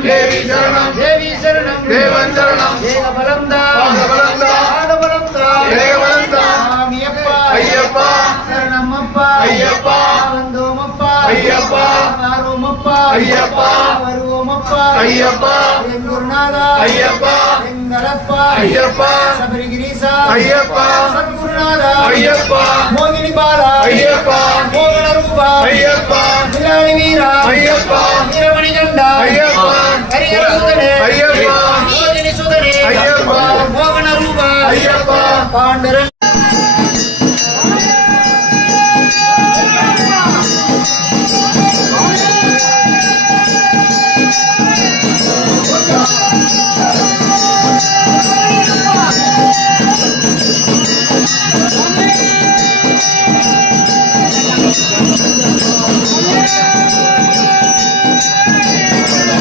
தேவி சரணம் தேவி சரணம் தேவன் சரணம் ஏகபலம் தா ஆகபலம் தா ஆடபலம் தா ஏகபலம் தா சாமியப்பா ஐயப்பா சரணம் அப்பா ஐயப்பா வந்தோம் அப்பா ஐயப்பா வாரோம் அப்பா ஐயப்பா வருவோம் அப்பா ஐயப்பா என் குருநாதா ஐயப்பா எங்களப்பா ஐயப்பா சபரிகிரீசா ஐயப்பா சத்குருநாதா ஐயப்பா மோகினி பாலா ஐயப்பா மோகன ரூபா ஐயப்பா விராணி வீரா ஐயப்பா வீரமணி கண்டா ஐயப்பா ஹரிஹர சுதனே ஐயப்பா மோகினி சுதனே ஐயப்பா மோகன ரூபா ஐயப்பா பாண்டரன்